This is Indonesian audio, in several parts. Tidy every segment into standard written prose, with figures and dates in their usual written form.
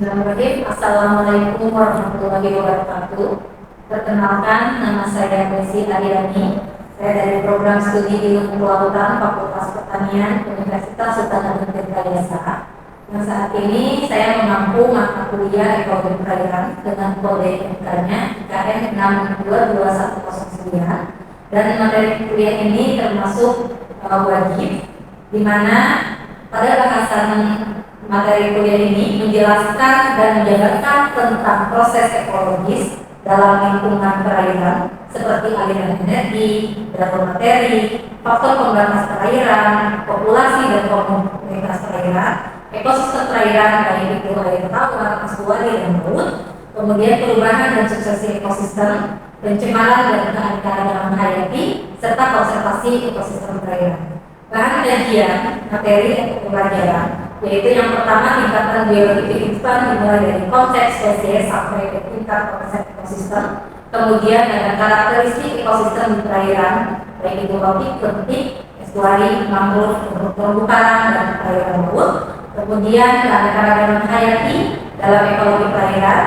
Bismillahirrahmanirrahim. Assalamualaikum warahmatullahi wabarakatuh. Perkenalkan, nama saya Desi Aryani. Saya dari program studi ilmu kelautan Fakultas Pertanian Universitas Sultan Tirtayasa. Yang saat ini saya mengampu mata kuliah ekologi perairan dengan kode IKN-nya IKN 622109, dan materi kuliah ini termasuk wajib, di mana pada bahasan materi kuliah ini menjelaskan dan menjabarkan tentang proses ekologis dalam lingkungan perairan seperti aliran energi, dapur materi, faktor pembatas perairan, populasi dan komunitas perairan, ekosistem perairan baik itu air tawar, estuari dan laut, kemudian perubahan dan suksesi ekosistem, pencemaran dan keanekaragaman hayati, serta konservasi ekosistem perairan. Bahan kajian materi pembelajaran yaitu yang pertama tingkatan biologi kehidupan dimulai dari konsep spesies sampai ke tingkat konsep ekosistem, kemudian ada karakteristik ekosistem di perairan baik itu laut, penting, estuari, mangrove, terumbu karang dan perairan laut, kemudian ada keragaman hayati dalam ekologi perairan,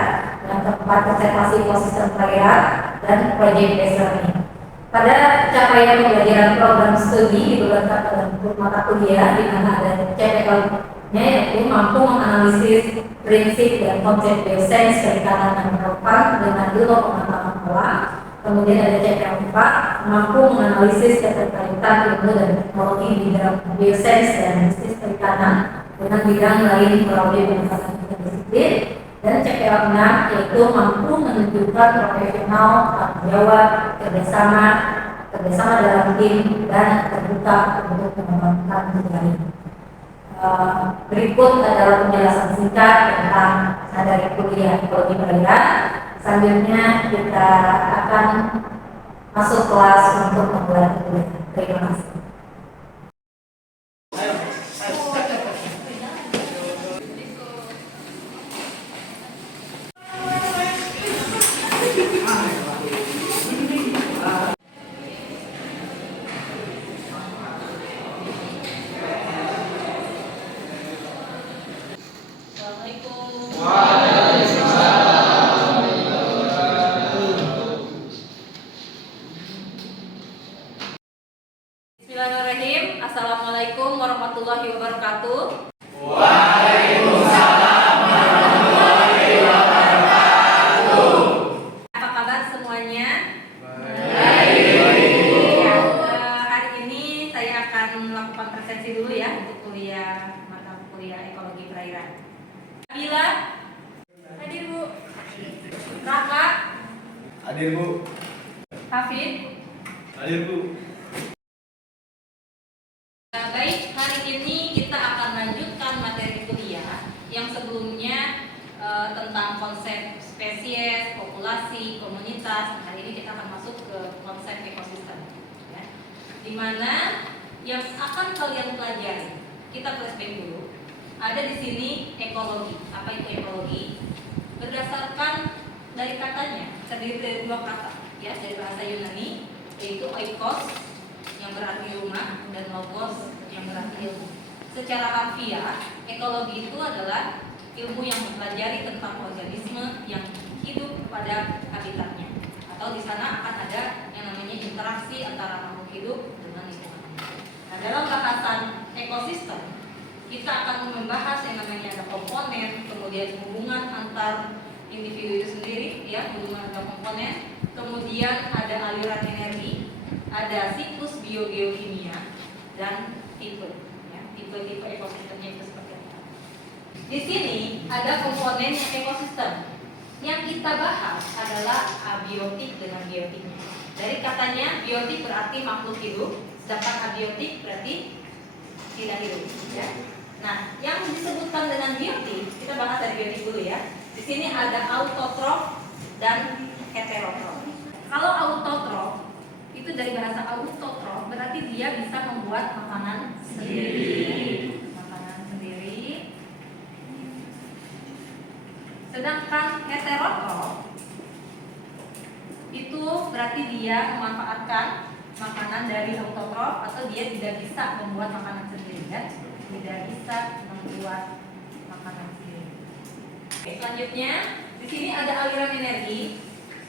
yang keempat konservasi ekosistem perairan dan project based learning. Pada capaian pembelajaran program studi di beberapa mata kuliah di mana ada CPL-nya yaitu mampu menganalisis prinsip dan konsep biosains perikanan dan kelautan dengan ilmu pengetahuan alam. Kemudian ada CPL 4 mampu menganalisis keterkaitan ilmu dan teknologi di bidang biosains dan bisnis perikanan dengan bidang lain melalui pendekatan interdisiplin. Dan CPL 6 yaitu mampu menunjukkan profesional, tanggung jawab, kerjasama dalam tim dan terbuka untuk mengembangkan budaya. Berikut adalah penjelasan singkat tentang materi kuliah ekologi perairan. Selanjutnya kita akan masuk kelas untuk memulai kuliah. Terima kasih. Bismillahirrahmanirrahim. Assalamualaikum warahmatullahi wabarakatuh. Waalaikumsalam warahmatullahi wabarakatuh. Apa kabar semuanya? Baik. Hari ini saya akan melakukan presentasi dulu ya untuk mata kuliah ekologi perairan. Nabila, hadir Bu. Raka, Hadir Bu. Hafid. Hadir Bu. Baik, hari ini kita akan lanjutkan materi kuliah yang sebelumnya tentang konsep spesies, populasi, komunitas. Hari ini kita akan masuk ke konsep ekosistem, ya. Dimana yang akan kalian pelajari, kita flashback dulu. Ada di sini ekologi. Apa itu ekologi? Berdasarkan dari katanya, terdiri dari dua kata, ya, dari bahasa Yunani, yaitu oikos yang berarti rumah dan logos yang berarti ilmu. Secara harfiah, ekologi itu adalah ilmu yang mempelajari tentang organisme yang hidup pada habitatnya. Atau di sana akan ada yang namanya interaksi antara makhluk hidup dengan lingkungan. Nah, dalam bahasan ekosistem, kita akan membahas yang namanya ada komponen, kemudian hubungan antar individu itu sendiri, ya, hubungan antar komponen, kemudian ada aliran energi, ada siklus biogeokimia dan tipe, ya, tipe-tipe ekosistemnya itu seperti apa. Di sini ada komponen ekosistem. Yang kita bahas adalah abiotik dengan biotiknya. Dari katanya biotik berarti makhluk hidup, sedangkan abiotik berarti tidak hidup, ya. Nah, yang disebutkan dengan biotik, kita bahas dari biotik dulu ya. Di sini ada autotrof dan heterotrof. Kalau autotrof itu dari bahasa autotrof berarti dia bisa membuat makanan sendiri. Sedangkan heterotrof itu berarti dia memanfaatkan makanan dari autotrof atau dia tidak bisa membuat makanan sendiri, ya. Tidak bisa membuat makanan sendiri. Selanjutnya, di sini ada aliran energi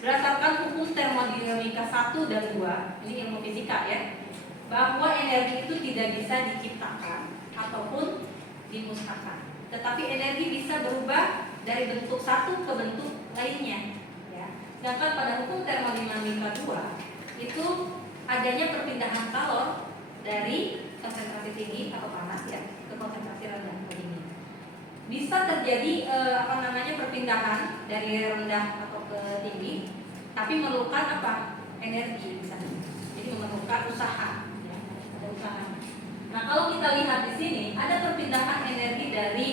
berdasarkan hukum termodinamika 1 dan 2. Ini ilmu fisika ya. Bahwa energi itu tidak bisa diciptakan ataupun dimusnahkan. Tetapi energi bisa berubah dari bentuk satu ke bentuk lainnya. Ya. Sedangkan pada hukum termodinamika 2 itu adanya perpindahan kalor dari konsentrasi tinggi atau panas ya ke konsentrasi rendah atau dingin. Bisa terjadi perpindahan dari rendah atau ke tinggi, tapi memerlukan energi misalnya. Jadi memerlukan usaha, ya, ada usaha. Nah kalau kita lihat di sini ada perpindahan energi dari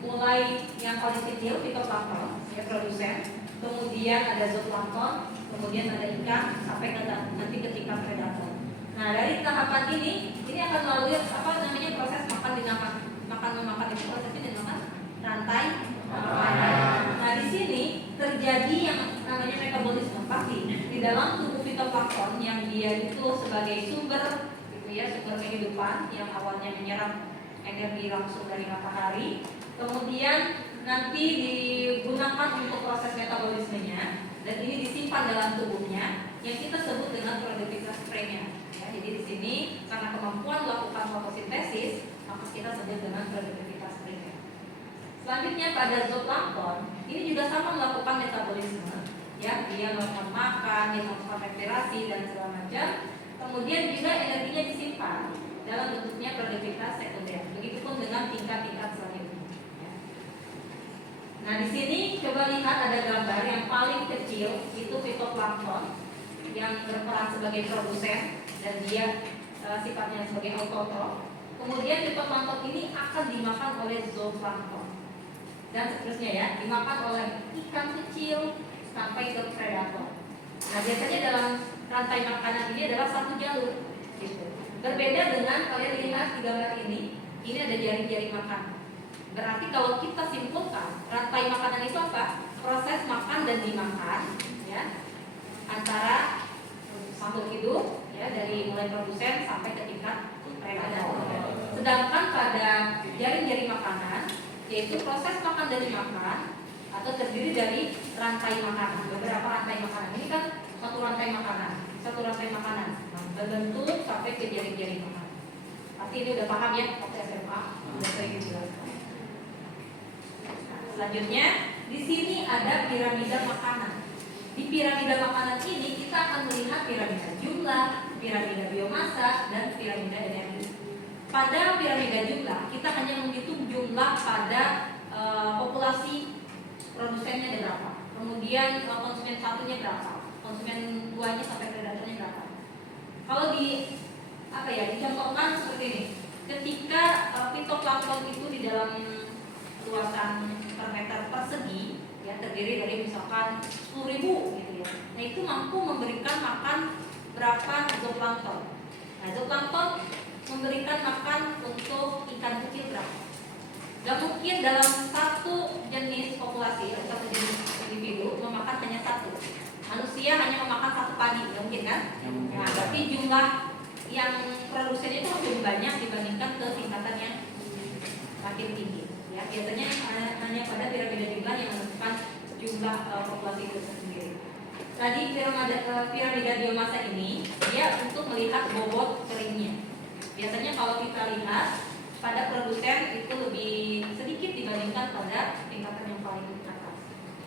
mulai yang paling kecil fitoplankton, ya produsen, kemudian ada zooplankton, kemudian ada ikan sampai ke nanti ke tingkat predator. Nah dari tahapan ini akan melalui proses makan memakan itu prosesnya dinamakan rantai makanan. Nah di sini terjadi yang namanya metabolisme pasti di dalam tubuh fitoplankton yang dia itu sebagai sumber gitu ya, sumber kehidupan yang awalnya menyerap energi langsung dari matahari, kemudian nanti digunakan untuk proses metabolismenya dan ini disimpan dalam tubuhnya yang kita sebut dengan produktivitas premia. Ya, jadi di sini karena kemampuan melakukan fotosintesis maka kita sebut dengan produktivitas premia. Selanjutnya pada zooplankton ini juga sama melakukan metabolisme, ya dia melakukan makan, dia melakukan respirasi dan segala macam. Kemudian juga energinya disimpan dalam bentuknya produktivitas sekunder. Begitupun dengan tingkat-tingkat selanjutnya. Ya. Nah di sini coba lihat ada gambar yang paling kecil itu fitoplankton yang berperan sebagai produsen dan dia sifatnya sebagai autotrof. Kemudian fitoplankton ini akan dimakan oleh zooplankton dan seterusnya ya, dimakan oleh ikan kecil sampai ke predator. Nah biasanya dalam rantai makanan ini adalah satu jalur gitu. Berbeda dengan kalian lihat di gambar ini ada jaring-jaring makan. Berarti kalau kita simpulkan rantai makanan itu apa? Proses makan dan dimakan ya, antara makhluk hidup ya, dari mulai produsen sampai ke tingkat predator. Sedangkan pada jaring-jaring makanan yaitu proses makan dan dimakan atau terdiri dari rantai makanan, beberapa rantai makanan. Ini kan satu rantai makanan, berbentuk sampai ke jaring-jaring makanan. Pasti ini udah paham ya, waktu SMA udah sering dijelaskan. Selanjutnya di sini ada piramida makanan. Di piramida makanan ini kita akan melihat piramida jumlah, piramida biomasa, dan piramida energi. Pada piramida jumlah kita hanya menghitung jumlah pada populasi produsennya ada berapa, kemudian konsumen satunya berapa, konsumen duanya sampai predatornya berapa. Kalau dicontohkan seperti ini, ketika fitoplankton itu di dalam luasan per meter persegi ya terdiri dari misalkan 10.000 gitu ya. Nah itu mampu memberikan makan berapa zooplankton. Nah zooplankton memberikan makan untuk ikan kecil berapa? Gak mungkin dalam satu jenis populasi atau satu jenis individu memakan hanya satu. Manusia hanya memakan satu padi, gak mungkin kan? Ya, tapi jumlah yang produsennya itu lebih banyak dibandingkan ke tingkatan yang makin tinggi. Ya, biasanya hanya pada piramida jumlah yang menentukan jumlah populasi itu sendiri. Tadi piramida biomasa ini dia untuk melihat bobot keringnya. Biasanya kalau kita lihat pada produsen itu lebih sedikit dibandingkan pada tingkatan yang paling atas.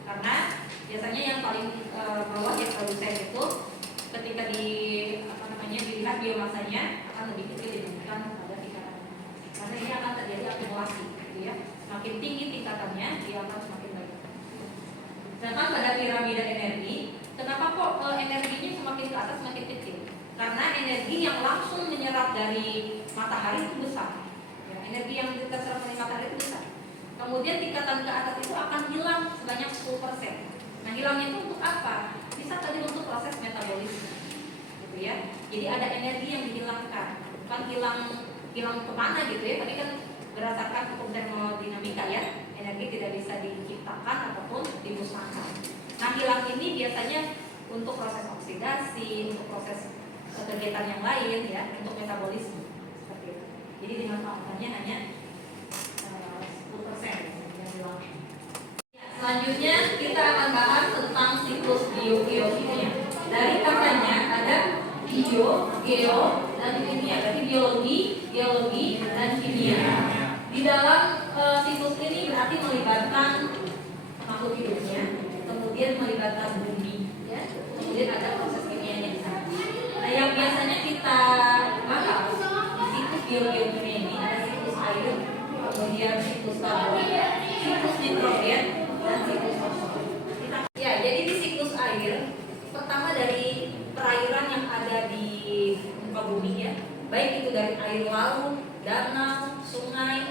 Karena biasanya yang paling bawah ya produsen itu ketika dilihat biomasanya akan lebih kecil dibandingkan pada tingkatan. Karena ini akan terjadi akumulasi, gitu ya. Semakin tinggi tingkatannya dia akan semakin baik. Sedangkan pada piramida energi, kenapa kok energinya semakin ke atas semakin kecil? Karena energi yang langsung menyerap dari matahari itu besar. Ya, energi yang terserap dari matahari itu besar. Kemudian tingkatan ke atas itu akan hilang sebanyak 10%. Nah, hilangnya itu untuk apa? Bisa tadi untuk proses metabolisme. Gitu ya. Jadi ada energi yang dihilangkan. Bukan hilang kemana gitu ya. Tadi kan berdasarkan hukum termodinamika ya. Energi tidak bisa diciptakan ataupun dimusnahkan. Nah, hilang ini biasanya untuk proses oksidasi, untuk proses kegiatan yang lain ya, untuk metabolisme seperti itu. Jadi dimanfaatkannya hanya 10% yang hilang. Selanjutnya kita akan bahas tentang siklus biogeokimia. Dari katanya ada bio, geo, dan kimia. Berarti biologi, geologi, dan kimia. Di dalam siklus ini berarti melibatkan makhluk hidupnya, kemudian melibatkan bumi, ya. Kemudian ada proses kimianya di sana. Nah, yang biasanya kita bahas di siklus biogeokimia ini ada siklus air, kemudian siklus karbon, siklus nitrogen, dan siklus fosfor. Ya, jadi di siklus air pertama dari perairan yang ada di muka bumi, ya, baik itu dari air laut, danau, sungai.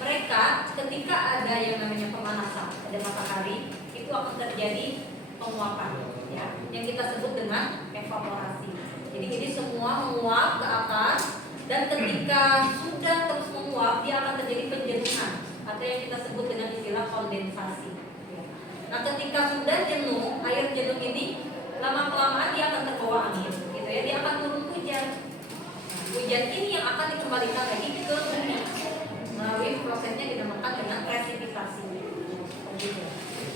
Mereka ketika ada yang namanya pemanasan, ada matahari, itu akan terjadi penguapan, ya, yang kita sebut dengan evaporasi. Jadi ini semua menguap ke atas, dan ketika sudah terus menguap, dia akan terjadi penjenuhan atau yang kita sebut dengan istilah kondensasi. Nah, ketika sudah jenuh, air jenuh ini lama-kelamaan dia akan terbawa angin, gitu ya. Dia akan turun hujan. Nah, hujan ini yang akan dikembalikan lagi ke bumi melalui prosesnya dinamakan dengan presipitasi.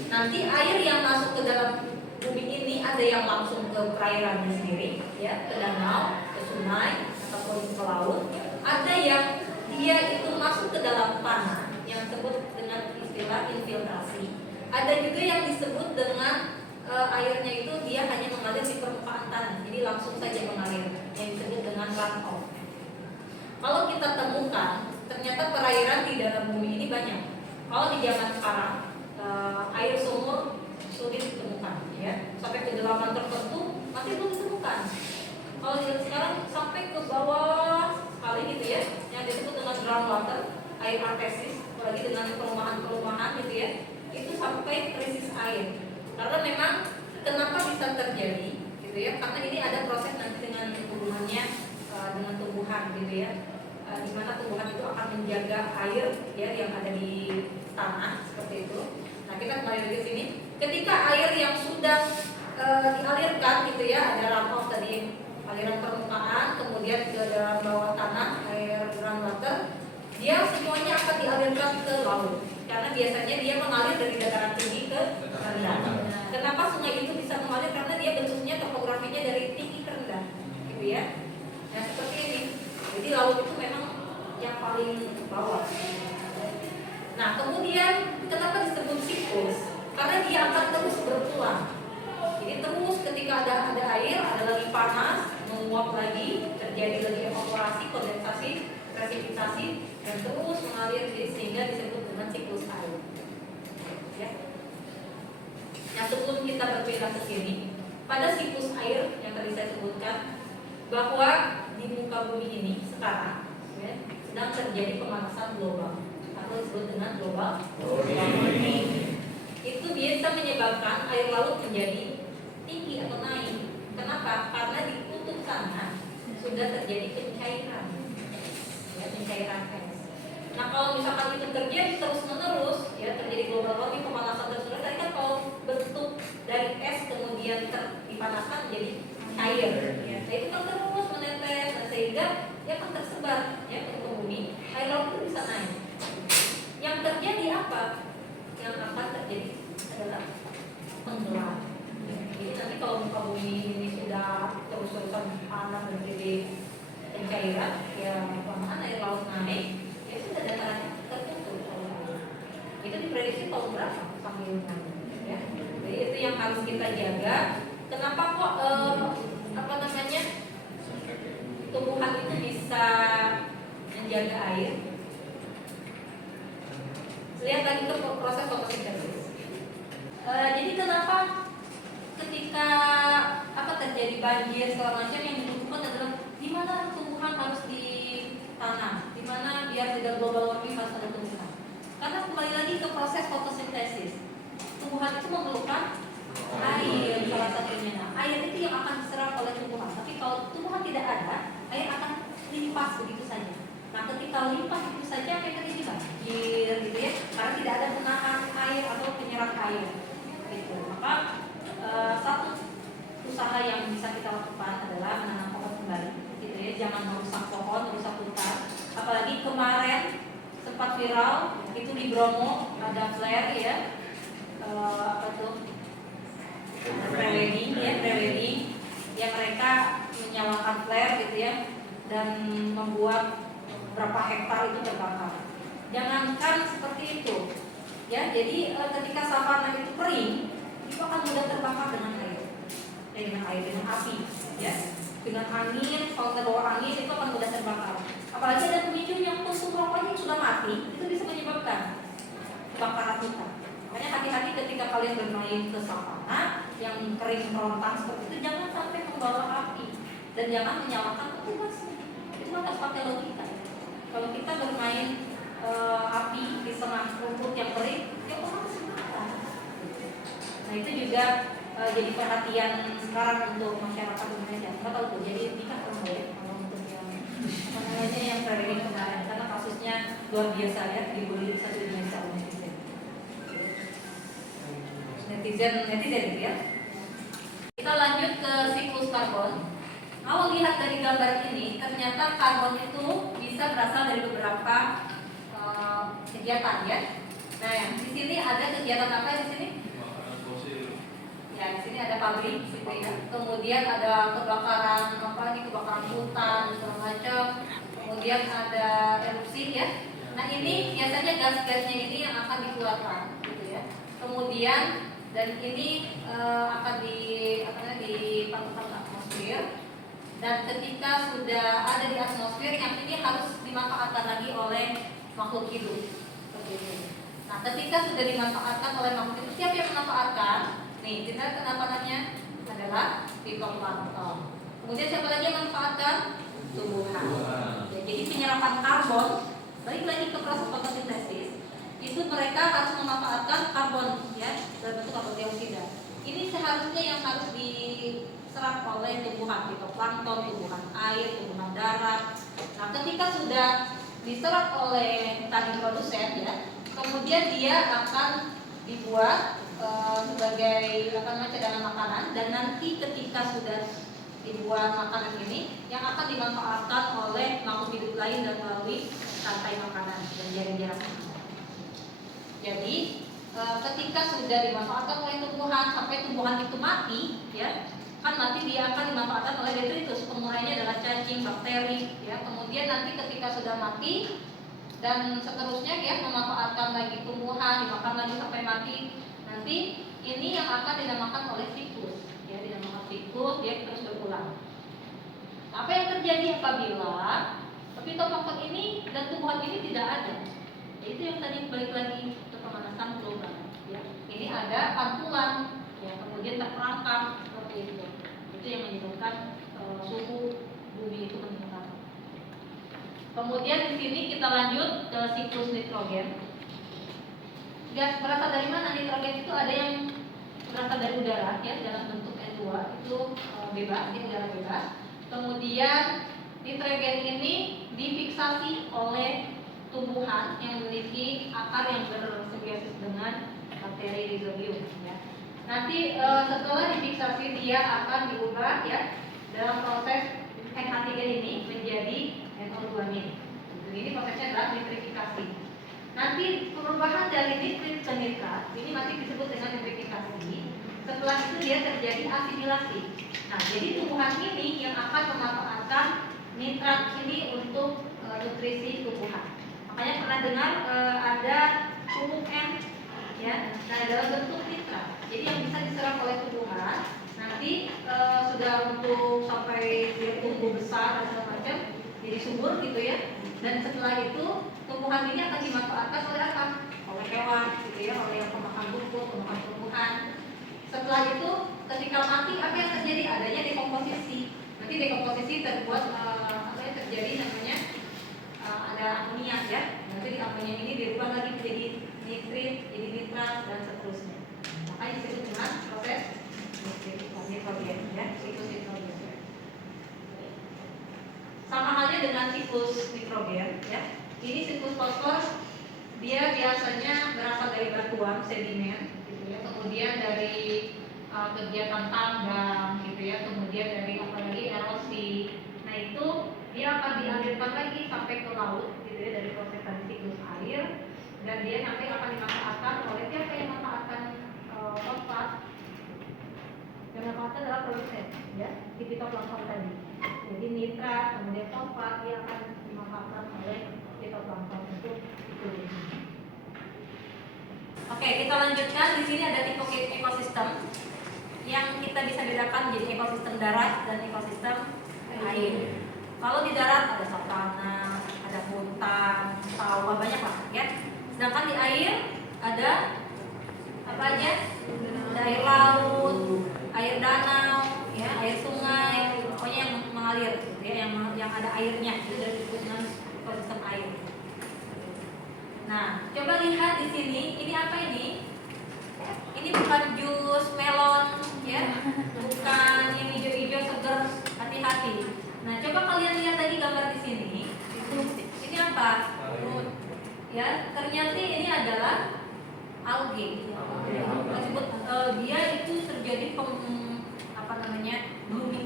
Nanti air yang masuk ke dalam bumi ini ada yang langsung ke perairannya sendiri, ya, ke danau, ke sungai, ataupun ke laut. Ada yang dia itu masuk ke dalam tanah, yang disebut dengan istilah infiltrasi. Ada juga yang disebut dengan airnya itu dia hanya mengalir di permukaan tanah, jadi langsung saja mengalir, yang disebut dengan runoff. Kalau kita temukan, ternyata perairan di dalam bumi ini banyak. Kalau di zaman sekarang, air sumur sulit ditemukan, ya, sampai kedalaman tertentu masih belum ditemukan. Kalau di sekarang sampai ke bawah sekali, gitu ya, yang disebut dengan groundwater, air artesis, apalagi dengan perumahan-perumahan, gitu ya, itu sampai krisis air. Karena memang kenapa bisa terjadi, gitu ya? Karena ini ada proses nanti dengan hubungannya dengan tumbuhan, gitu ya. Di mana tumbuhan itu akan menjaga air, ya, yang ada di tanah seperti itu. Nah, kita kembali lagi ke sini. Ketika air yang sudah dialirkan, gitu ya, ada runoff tadi, aliran permukaan, kemudian ke dalam bawah tanah, air groundwater, dia semuanya akan dialirkan ke laut. Karena biasanya dia mengalir dari dataran tinggi ke rendah. Kenapa sungai itu bisa mengalir? Karena dia bentuknya topografinya dari tinggi ke rendah, gitu ya. Nah, seperti ini. Jadi laut itu memang yang paling bawah. Nah, kemudian kenapa disebut siklus? Karena dia akan terus berulang. Jadi terus ketika ada air, ada lagi panas, menguap lagi, terjadi lagi evaporasi, kondensasi, presipitasi, dan terus mengalir, sehingga disebut dengan siklus air. Ya. Nah, sebelum kita berpindah ke sini, pada siklus air yang tadi saya sebutkan, bahwa di muka bumi ini sekarang, ya, sedang terjadi pemanasan global atau disebut dengan global warming. Itu bisa menyebabkan air laut menjadi tinggi atau naik. Kenapa? Karena di kutub sana sudah terjadi pencairan, ya, pencairan es. Nah, kalau misalkan itu terjadi terus-menerus, ya, terjadi global warming, pemanasan terus, tadi kan kalau bentuk dari es kemudian dipanaskan menjadi cair, ya. Nah, itu kan terus menetes, nah, sehingga dia akan tersebar, ya, ke bumi, air laut itu bisa naik. Yang terjadi apa? Yang akan terjadi adalah tenggelam. Jadi nanti kalau muka bumi ini sudah terus-terusan panas dan jadi pencairan, ya, kelamaan air laut naik, ya sudah datarannya tertutup. Itu diprediksi tahun berapa sampai ya. Jadi itu yang harus kita jaga. Kenapa kok tumbuhan itu bisa menjaga air? Lihat lagi ke proses fotosintesis. Jadi kenapa ketika terjadi banjir segala macam, yang dibutuhkan adalah di mana tumbuhan harus ditanam, di mana biar tidak global warming harus ada tumbuhan. Karena kembali lagi ke proses fotosintesis, tumbuhan itu memerlukan air salah satunya. Nah, air itu yang akan diserap oleh tumbuhan. Tapi kalau tumbuhan tidak ada, air akan limpah begitu saja. Nah, ketika limpah begitu saja, akan terjadi banjir, gitu ya. Karena tidak ada penahan air atau penyerap air. Gitu. Maka satu usaha yang bisa kita lakukan adalah menanam pohon kembali, gitu ya. Jangan merusak pohon, merusak hutan. Apalagi kemarin sempat viral itu di Bromo ada flare, ya. apa tuh prewedding ya, prewedding ya, mereka menyalakan flare gitu ya dan membuat berapa hektar itu terbakar. Jangankan seperti itu ya, jadi ketika savana itu kering itu akan mudah terbakar dengan air, dengan api ya, dengan angin. Kalau terbawa angin itu akan mudah terbakar. Apalagi ada pemicu yang tusuk rokoknya sudah mati, itu bisa menyebabkan kebakaran hutan. Makanya hati-hati ketika kalian bermain ke savana yang kering kerontang seperti itu, jangan sampai membawa api dan jangan menyalakan petugasnya. Itu harus pakai logika. Kalau kita bermain api di tengah rumput yang kering, ya orang semangat. Nah itu juga jadi perhatian sekarang untuk masyarakat Indonesia. Nggak tahu tuh, jadi nikah orang ya kalau untuk yang apa namanya yang prewedding kemarin, karena kasusnya luar biasa ya, dibully satu Indonesia netizen gitu ya. Kita lanjut ke siklus karbon. Kalau lihat dari gambar ini, ternyata karbon itu bisa berasal dari beberapa kegiatan ya. Nah, di sini ada kegiatan apa di sini? Makanan fosil. Ya, di sini ada pabrik gitu ya. Kemudian ada kebakaran kebakaran hutan segala macam. Kemudian ada erupsi ya. Nah, ini biasanya gas-gasnya ini yang akan dikeluarkan gitu ya. Kemudian dan ini akan dipantulkan ke atmosfer. Dan ketika sudah ada di atmosfer, yang ini harus dimanfaatkan lagi oleh makhluk hidup. Nah, ketika sudah dimanfaatkan oleh makhluk hidup, siapa yang memanfaatkan? Nih, kita penampakannya adalah fitoplankton. Kemudian siapa lagi yang memanfaatkan? Tumbuhan. Ya, jadi penyerapan karbon, balik lagi ke proses fotosintesis, itu mereka harus memanfaatkan karbon ya dalam bentuk karbon dioksida. Ini seharusnya yang harus diserap oleh tumbuhan, fitoplankton, tumbuhan air, tumbuhan darat. Nah, ketika sudah diserap oleh tadi produsen ya, kemudian dia akan dibuat sebagai cadangan makanan, dan nanti ketika sudah dibuat makanan ini yang akan dimanfaatkan oleh makhluk hidup lain dan melalui rantai makanan dan jaring-jaring makanan. Jadi ketika sudah dimanfaatkan oleh tumbuhan sampai tumbuhan itu mati ya, kan nanti dia akan dimanfaatkan oleh detritus, pengurainya adalah cacing, bakteri ya. Kemudian nanti ketika sudah mati dan seterusnya ya, memanfaatkan lagi tumbuhan, dimakan lagi sampai mati. Nanti ini yang akan dinamakan oleh siklus ya, dinamakan siklus, dia terus berulang. Apa yang terjadi apabila fitoplankton ini dan tumbuhan ini tidak ada? Itu yang tadi balik lagi ke pemanasan global ya. Ini ada pantulan ya, kemudian terperangkap seperti itu. Itu yang menyebabkan suhu bumi itu meningkat. Kemudian di sini kita lanjut ke siklus nitrogen. Gas berasal dari mana? Nitrogen itu ada yang berasal dari udara ya, dalam bentuk N2 itu bebas, ini udara bebas. Kemudian nitrogen ini difiksasi oleh tumbuhan yang memiliki akar yang bersimbiosis dengan bakteri rhizobium ya. Nanti setelah difiksasi dia akan diubah ya dalam proses NH3 ini menjadi NO2-nin. Ini prosesnya adalah nitrifikasi. Nanti perubahan dari nitrit ke nitrat ini masih disebut dengan nitrifikasi. Setelah itu dia terjadi asimilasi. Nah, jadi tumbuhan ini yang akan memanfaatkan nitrat ini untuk nutrisi tumbuhan. Makanya pernah dengar ada pupuk N ya, nah dalam bentuk nitrat. Jadi yang bisa diserap oleh tumbuhan nanti sudah untuk sampai dia tumbuh besar dan segala macam jadi subur gitu ya. Dan setelah itu tumbuhan ini akan dimanfaatkan oleh apa? Oleh hewan gitu ya, oleh yang pemakan rumput, pemakan tumbuhan. Setelah itu ketika mati apa yang terjadi? Adanya dekomposisi. Nanti dekomposisi terbuat apa yang terjadi namanya ada amonia ya. Nanti di amonia ini dirubah lagi menjadi nitrit, jadi nitrat dan seterusnya. Makanya disebut dengan proses nitrogen ya, siklus nitrogen. Sama halnya dengan siklus nitrogen ya. Ini siklus fosfor dia biasanya berasal dari batuan sedimen gitu ya. Kemudian dari kegiatan tambang gitu ya, kemudian dari apalagi erosi. Nah, itu dia akan dialirkan lagi sampai ke laut gitu ya, dari proses tadi siklus air, dan dia nanti akan dimanfaatkan oleh siapa yang memanfaatkan yang kawasan adalah produsen, ya, di fitoplankton tadi. Jadi nitrat, kemudian fosfat yang akan dimanfaatkan oleh fitoplankton untuk itu. Oke, kita lanjutkan. Di sini ada tipe ekosistem yang kita bisa bedakan jadi ekosistem darat dan ekosistem air. Kalau di darat ada savana, ada hutan, sawah, banyak lah, ya. Sedangkan di air ada apa aja? Ada air laut, air danau, ya, air sungai, pokoknya yang mengalir, gitu ya, yang ada airnya, itu dari disebut dengan ekosistem air. Nah, coba lihat di sini, ini apa ini? Ini bukan jus melon, ya, bukan yang hijau-hijau segar, hati-hati. Nah, coba kalian lihat lagi gambar di sini. Ini apa? Ya, ternyata ini adalah algae. Tersebut dia itu terjadi blooming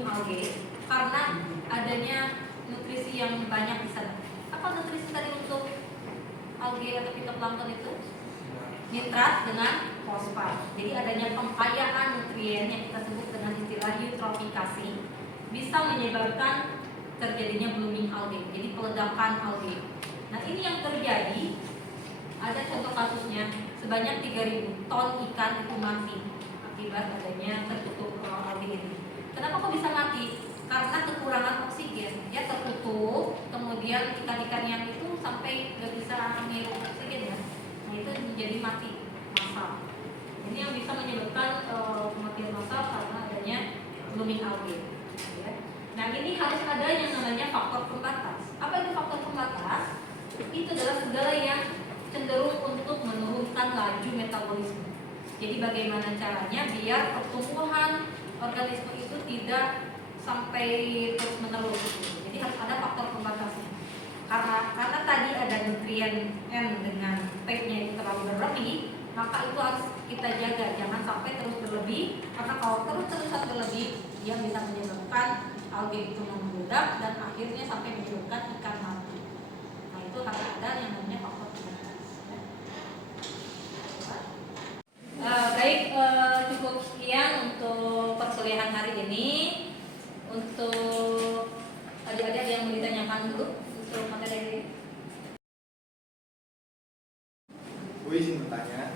algae karena adanya nutrisi yang banyak di sana. Apa nutrisi tadi untuk algae atau fitoplankton itu? Nitrat dengan fosfat. Jadi adanya pengkayaan nutrien yang kita sebut dengan istilah eutrofikasi bisa menyebabkan terjadinya blooming algae. Jadi peledakan algae. Nah, ini yang terjadi. Ada contoh kasusnya, sebanyak 3.000 ton ikan itu mati akibat adanya tertutup algae ini. Kenapa kok bisa mati? Karena kekurangan oksigen. Ya, tertutup, kemudian ikan-ikan yang itu sampai nggak bisa menghirup oksigen, ya. Nah, itu menjadi mati massal. Ini yang bisa menyebabkan kematian massal karena adanya blooming algae. Ya. Nah, ini harus ada yang namanya faktor pembatas. Apa itu faktor pembatas? Itu adalah segala yang cenderung untuk menurunkan laju metabolisme. Jadi bagaimana caranya biar pertumbuhan organisme itu tidak sampai terus menerus. Jadi harus ada faktor pembatasnya. Karena tadi ada nutrien N dengan P-nya itu terlalu berlebih, maka itu harus kita jaga, jangan sampai terus berlebih. Karena kalau terus-terusan berlebih, dia bisa menyebabkan algae itu membludak dan akhirnya sampai menyebabkan ikan mati. Nah, itu harus ada yang namanya faktor pembatas. Baik, cukup sekian untuk perkuliahan hari ini. Untuk adik-adik yang mau ditanyakan dulu untuk materi ini. Bu izin bertanya.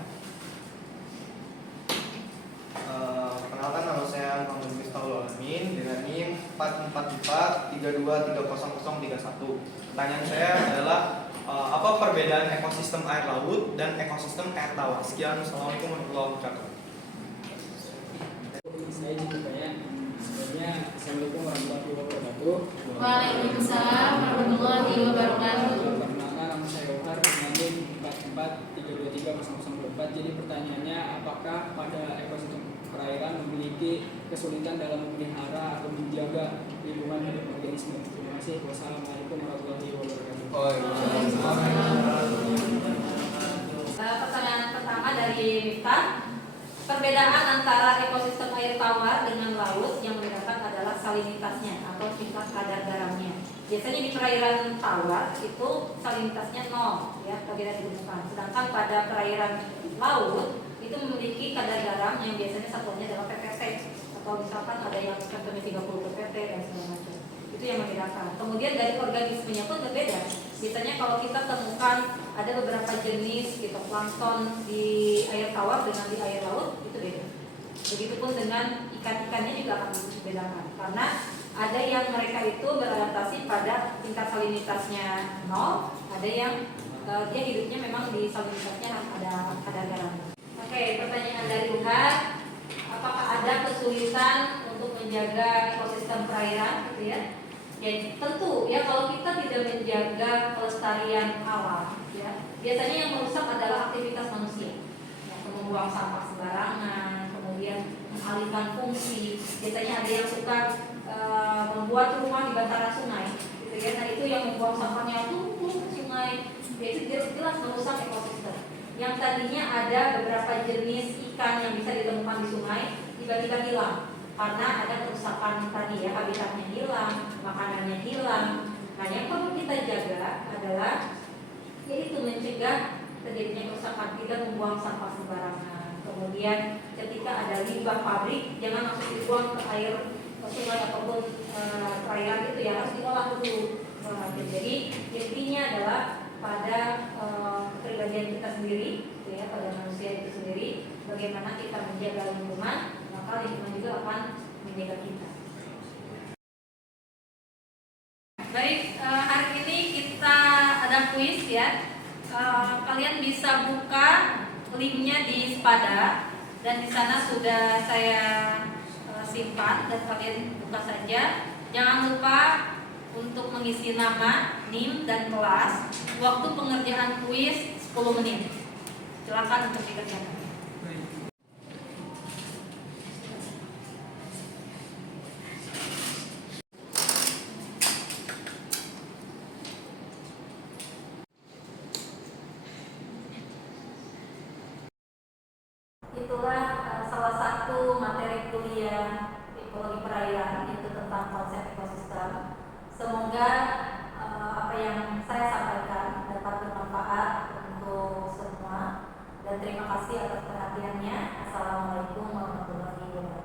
Perkenalkan, nama saya Muhammad Miftahul Alamin dengan NIM 44432300031. Pertanyaan saya adalah apa perbedaan ekosistem air laut dan ekosistem air tawar? Sekian, Assalamualaikum warahmatullahi wabarakatuh. Saya juga ya. Sebenarnya Assalamualaikum warahmatullahi wabarakatuh. Waalaikumsalam warahmatullahi wabarakatuh. Perkenalkan, nama saya Yohar dengan NIM 443230024. Jadi pertanyaannya, apakah pada ekosistem perairan memiliki kesulitan dalam memelihara atau menjaga lingkungan hidup organisme? Terima kasih. Wassalamualaikum warahmatullahi wabarakatuh. Pertanyaan pertama dari Miftah. Perbedaan antara ekosistem air tawar dengan laut yang membedakan adalah salinitasnya atau tingkat kadar garamnya. Biasanya di perairan tawar itu salinitasnya 0, ya, tidak ditemukan. Sedangkan pada perairan laut itu memiliki kadar garam yang biasanya satuannya adalah ppt, atau misalkan ada yang contohnya 30 ppt dan segala macam. Itu yang membedakan. Kemudian dari organismenya pun berbeda. Biasanya kalau kita temukan ada beberapa jenis fitoplankton di air tawar dengan di air laut, itu beda. Begitupun dengan ikan-ikannya juga akan dibedakan. Karena ada yang mereka itu beradaptasi pada tingkat salinitasnya 0, ada yang dia hidupnya memang di salinitasnya ada kadar garam. Oke, pertanyaan dari Uhad. Apakah ada kesulitan untuk menjaga ekosistem perairan, gitu ya? Ya, tentu ya, kalau kita tidak menjaga kelestarian alam, ya, biasanya yang merusak adalah aktivitas manusia, ya, membuang sampah sembarangan, kemudian mengalihkan fungsi. Biasanya ada yang suka membuat rumah di bantaran sungai, gitu ya. Nah, itu yang membuang sampahnya tumpul ke sungai, ya, itu jelas merusak ekosistem. Yang tadinya ada beberapa jenis ikan yang bisa ditemukan di sungai, tiba-tiba hilang. Karena ada kerusakan tadi, ya, habitatnya hilang, makanannya hilang. Nah, yang perlu kita jaga adalah yaitu mencegah terjadinya kerusakan, tidak membuang sampah sembarangan, Kemudian ketika ada limbah pabrik, jangan langsung dibuang ke air sungai ataupun perairan itu ya, harus diolah dulu. Jadi intinya adalah pada kepribadian kita sendiri, gitu ya, pada manusia itu sendiri, bagaimana kita menjaga lingkungan, maka lingkungan juga akan menjaga kita. Baik, hari ini kita ada kuis ya. Kalian bisa buka linknya di Spada dan di sana sudah saya simpan dan kalian buka saja. Jangan lupa untuk mengisi nama, NIM dan kelas. Waktu pengerjaan kuis 10 menit. Silakan untuk dikerjakan. Itulah salah satu materi kuliah ekologi perairan, itu tentang konsep ekosistem. Semoga apa yang saya sampaikan dapat bermanfaat untuk semua dan terima kasih atas perhatiannya. Assalamualaikum warahmatullahi wabarakatuh.